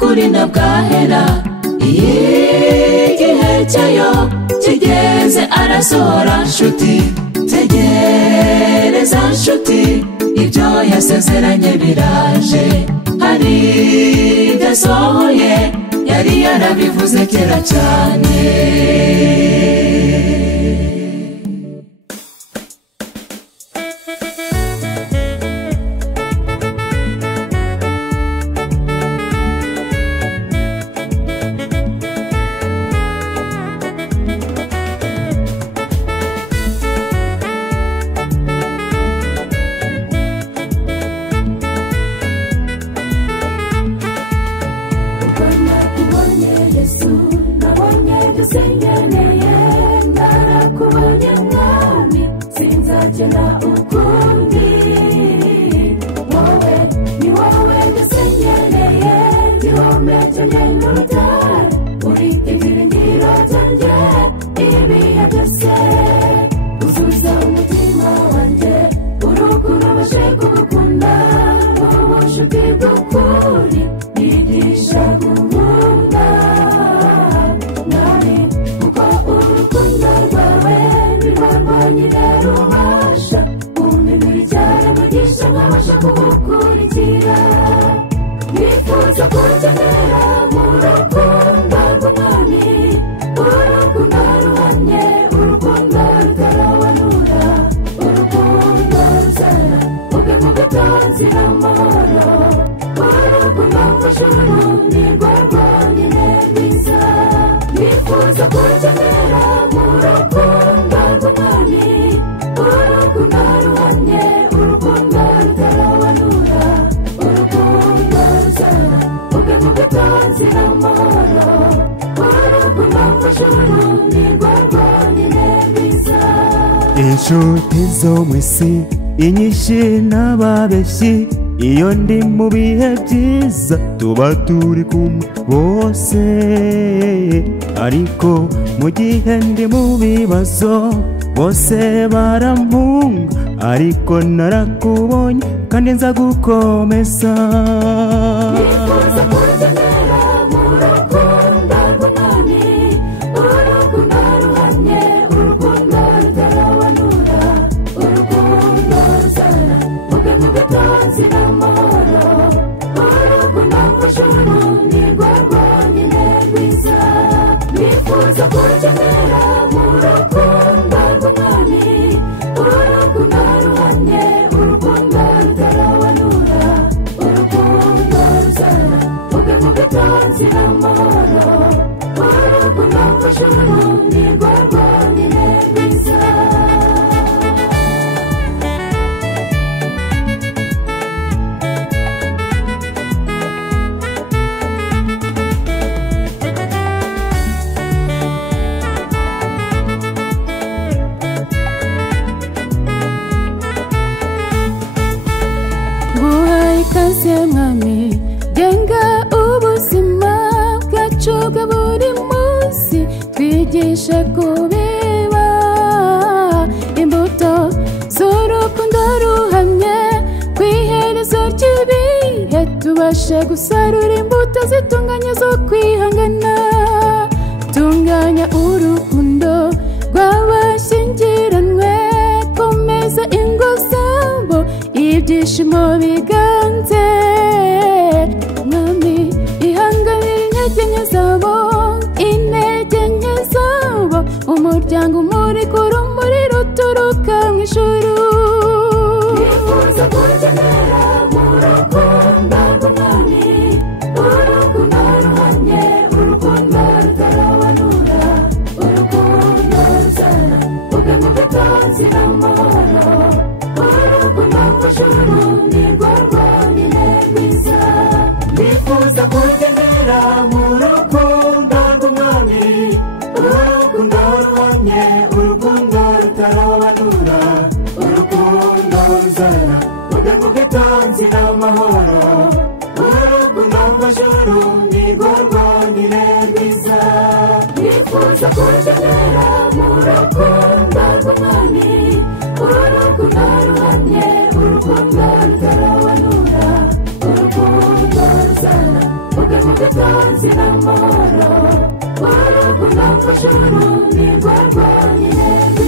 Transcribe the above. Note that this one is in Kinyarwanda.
n'ukuri ntabwahera. Igihe cyayo kigeze arasohora nshuti, tegereza nshuti, ibyo yasezeranye biraje. Hari ibyasohoye yari yarabivuze kera cyane. Inshuti zo mwisi inyishi n'ababeshyi, iyo ndi mu bihe byiza tuba turi kumwe bose, ariko mu gihe ndi mu bibazo bose barampunga, ariko narakubonye kandi nza gukomeza. Twigishe kubiba imbuto z'urukundo ruhamye, ku iherezo ry'ibihe tubashe gusarura imbuto zitunganye zo kwihangana. Tunganya urukundo rw'abashyingiranywe, komeza ingo zabo ibyishimo biganze. Mwami ihanganira intege nke zabo, umuryango muri kurumuri ruturuka mu ijuru. Nifuza kugenera mu rukundo rw'Umwami, urukundo ruhamye, urukundo rutarabanura, urukundo ruzana ubwenge bw'ubwitonzi n'amahoro, urukundo rw'ijuru nirwo rwonyine rwiza. Nifuza kugenera mu rukundo rw'Umwami, urukundo ruhamye, urukundo rutarabanura, urukundo ruzana ubwenge bw'ubwitonzi n'amahoro, urukundo rw'ijuru nirwo rwonyine rwiza. Nifuza kugenera mu rukundo rw'Umwami, urukundo ruhamye, urukundo rutarabanura, urukundo ruzana ubwenge ubutunzi n'amahoro urukundo rw'ijuru ni rwo rwonyine